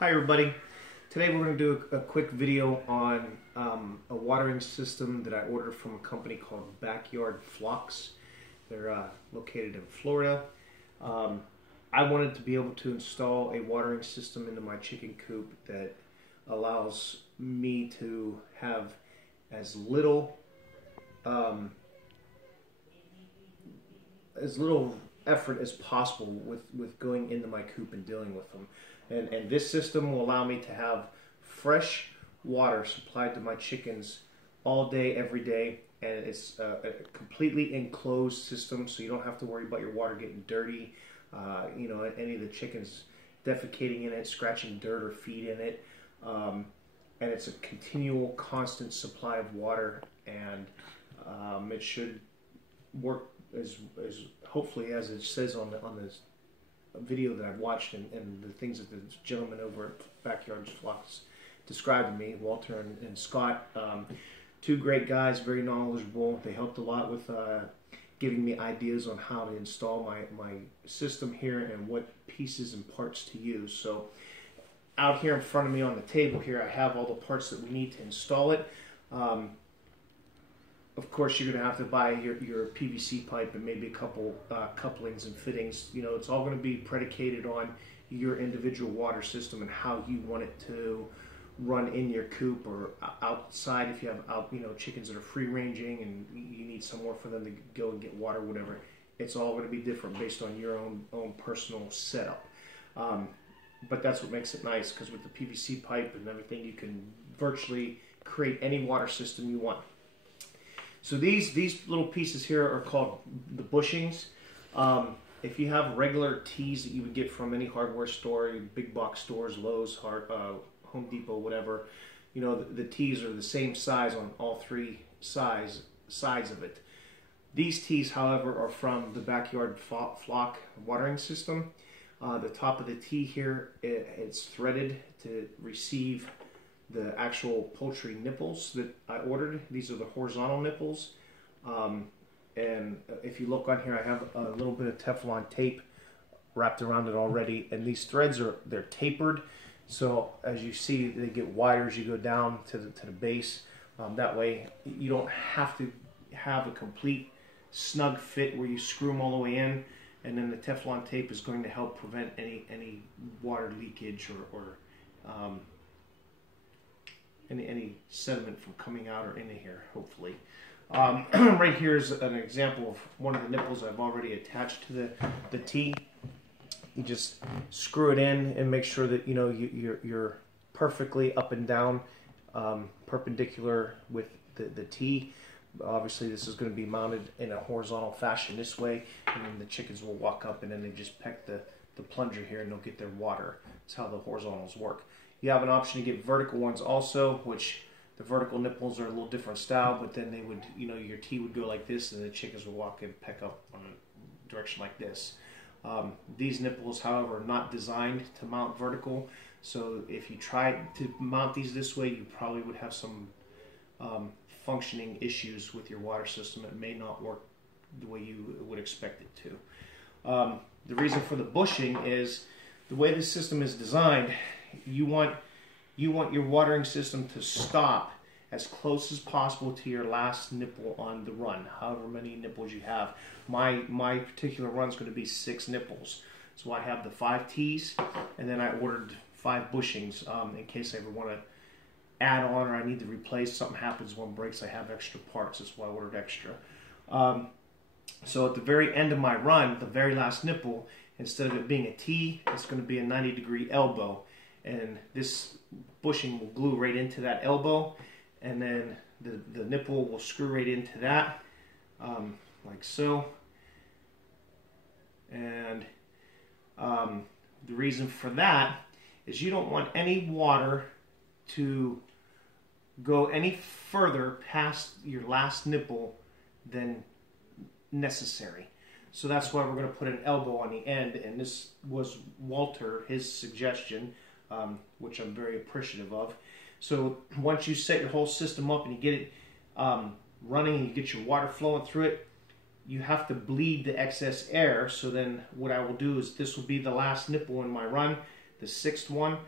Hi everybody. Today we're going to do a quick video on a watering system that I ordered from a company called Backyard Flocks. They're located in Florida. I wanted to be able to install a watering system into my chicken coop that allows me to have as little effort as possible with going into my coop and dealing with them. And this system will allow me to have fresh water supplied to my chickens all day, every day. And it's a completely enclosed system, so you don't have to worry about your water getting dirty. Any of the chickens defecating in it, scratching dirt or feed in it. And it's a continual, constant supply of water, and it should work as hopefully as it says on this video that I've watched, and the things that the gentlemen over at Backyard Flocks described to me, Walter and Scott. Two great guys, very knowledgeable. They helped a lot with giving me ideas on how to install my system here and what pieces and parts to use. So out here in front of me on the table here, I have all the parts that we need to install it. Of course, you're going to have to buy your PVC pipe and maybe a couple couplings and fittings. You know, it's all going to be predicated on your individual water system and how you want it to run in your coop or outside. If you have chickens that are free ranging and you need somewhere for them to go and get water, whatever, it's all going to be different based on your own personal setup. But that's what makes it nice, because with the PVC pipe and everything, you can virtually create any water system you want. So these little pieces here are called the bushings. If you have regular tees that you would get from any hardware store, big box stores, Lowe's, Home Depot, whatever, you know, the tees are the same size on all three sides of it. These tees, however, are from the Backyard Flock watering system. The top of the tee here, it's threaded to receive the actual poultry nipples that I ordered. These are the horizontal nipples. And if you look on here, I have a little bit of Teflon tape wrapped around it already. And these threads they're tapered. So as you see, they get wider as you go down to the base. That way you don't have to have a complete snug fit where you screw them all the way in. And then the Teflon tape is going to help prevent any water leakage or any sediment from coming out or into here, hopefully. Right here is an example of one of the nipples I've already attached to the tee. You just screw it in and make sure that you're perfectly up and down, perpendicular with the tee. Obviously, this is going to be mounted in a horizontal fashion this way, and then the chickens will walk up and then they just peck the plunger here and they'll get their water. That's how the horizontals work. You have an option to get vertical ones also, which the vertical nipples are a little different style, but then they would, your tee would go like this and the chickens would walk and peck up on a direction like this. These nipples, however, are not designed to mount vertical, so if you try to mount these this way, you probably would have some functioning issues with your water system. It may not work the way you would expect it to. The reason for the bushing is the way this system is designed. You want your watering system to stop as close as possible to your last nipple on the run, however many nipples you have. My particular run is going to be 6 nipples. So I have the 5 tees, and then I ordered 5 bushings in case I ever want to add on or I need to replace. Something happens, one breaks, I have extra parts. That's why I ordered extra. So at the very end of my run, the very last nipple, instead of it being a T, it's going to be a 90-degree elbow. And this bushing will glue right into that elbow, and then the nipple will screw right into that, like so. And the reason for that is you don't want any water to go any further past your last nipple than necessary. So that's why we're going to put an elbow on the end, and this was Walter, his suggestion, which I'm very appreciative of. So once you set your whole system up and you get it running and you get your water flowing through it, you have to bleed the excess air. So then what I will do is, this will be the last nipple in my run, the 6th one.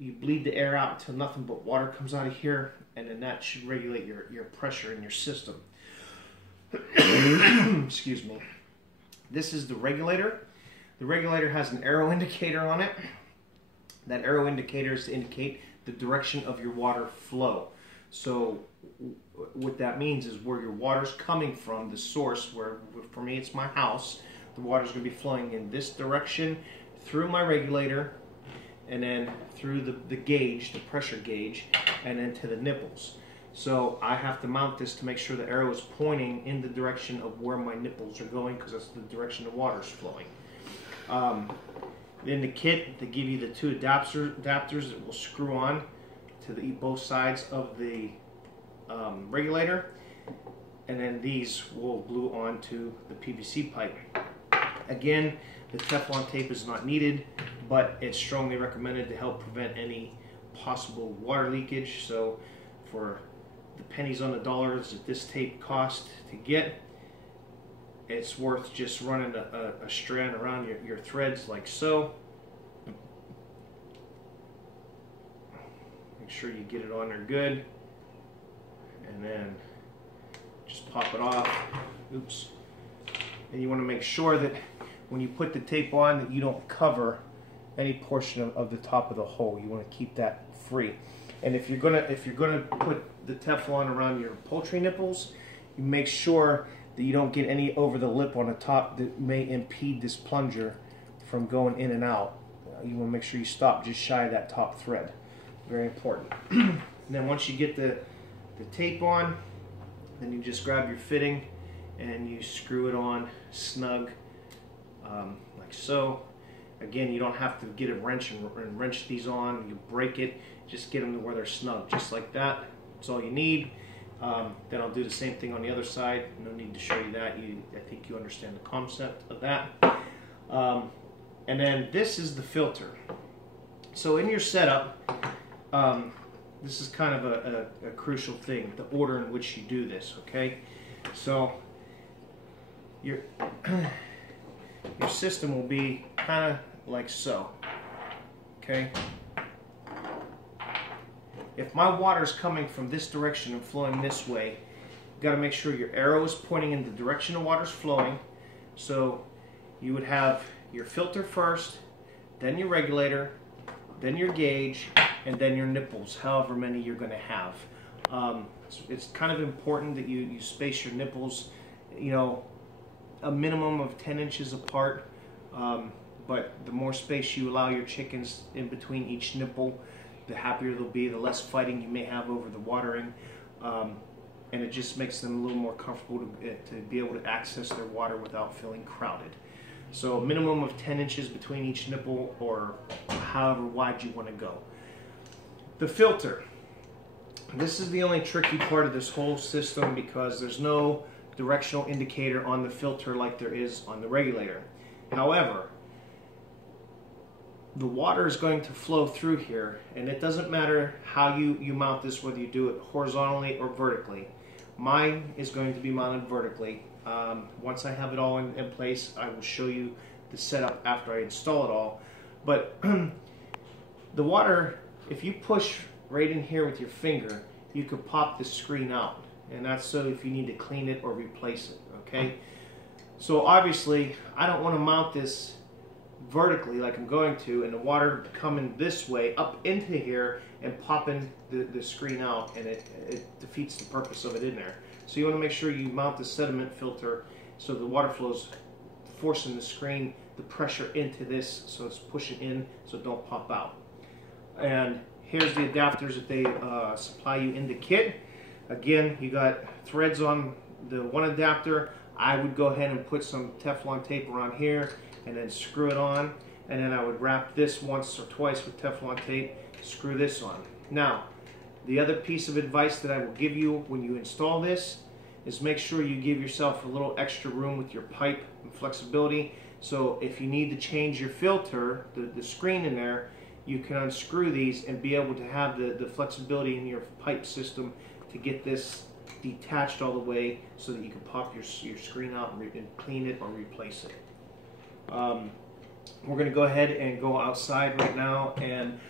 you bleed the air out until nothing but water comes out of here, and then that should regulate your pressure in your system. Excuse me. This is the regulator. The regulator has an arrow indicator on it. That arrow indicator is to indicate the direction of your water flow. So what that means is where your water's coming from, the source, where for me it's my house, the water's going to be flowing in this direction through my regulator, and then through the gauge, the pressure gauge, and then to the nipples. So I have to mount this to make sure the arrow is pointing in the direction of where my nipples are going, because that's the direction the water's flowing. In the kit, they give you the two adapters that will screw on to both sides of the regulator, and then these will glue onto the PVC pipe. Again, the Teflon tape is not needed, but it's strongly recommended to help prevent any possible water leakage. So for the pennies on the dollars that this tape costs to get, it's worth just running a strand around your threads like so. Make sure you get it on there good, and then just pop it off. Oops. And you want to make sure that when you put the tape on that you don't cover any portion of the top of the hole. You want to keep that free. And if you're gonna put the Teflon around your poultry nipples, you make sure that you don't get any over the lip on the top that may impede this plunger from going in and out. You want to make sure you stop just shy of that top thread. Very important. And then once you get the tape on, then you just grab your fitting and you screw it on snug, like so. Again, you don't have to get a wrench and wrench these on. You break it, just get them to where they're snug, just like that. That's all you need. Then I'll do the same thing on the other side. No need to show you that. I think you understand the concept of that. And then this is the filter. So in your setup, this is kind of a crucial thing, the order in which you do this, okay? So your system will be kind of like so, okay? If my water is coming from this direction and flowing this way, you've got to make sure your arrow is pointing in the direction the water's flowing. So you would have your filter first, then your regulator, then your gauge, and then your nipples, however many you're going to have. It's kind of important that you space your nipples, you know, a minimum of 10 inches apart. But the more space you allow your chickens in between each nipple, the happier they'll be, the less fighting you may have over the watering. And it just makes them a little more comfortable to be able to access their water without feeling crowded. So a minimum of 10 inches between each nipple, or however wide you want to go. The filter. This is the only tricky part of this whole system, because there's no directional indicator on the filter like there is on the regulator. However, the water is going to flow through here, and it doesn't matter how you mount this, whether you do it horizontally or vertically. Mine is going to be mounted vertically. Once I have it all in place, I will show you the setup after I install it all. But the water, if you push right in here with your finger, you could pop this screen out, and that's so if you need to clean it or replace it, okay? So obviously, I don't want to mount this vertically like I'm going to, and the water coming this way up into here and popping the screen out, and it defeats the purpose of it in there. So you want to make sure you mount the sediment filter so the water flows forcing the screen, the pressure into this, so it's pushing in so it don't pop out. And here's the adapters that they supply you in the kit. Again, you got threads on the one adapter. I would go ahead and put some Teflon tape around here and then screw it on, and then I would wrap this once or twice with Teflon tape, screw this on. Now, the other piece of advice that I will give you when you install this is make sure you give yourself a little extra room with your pipe and flexibility. So if you need to change your filter, the screen in there, you can unscrew these and be able to have the flexibility in your pipe system to get this detached all the way so that you can pop your screen out and clean it or replace it. We're going to go ahead and go outside right now, and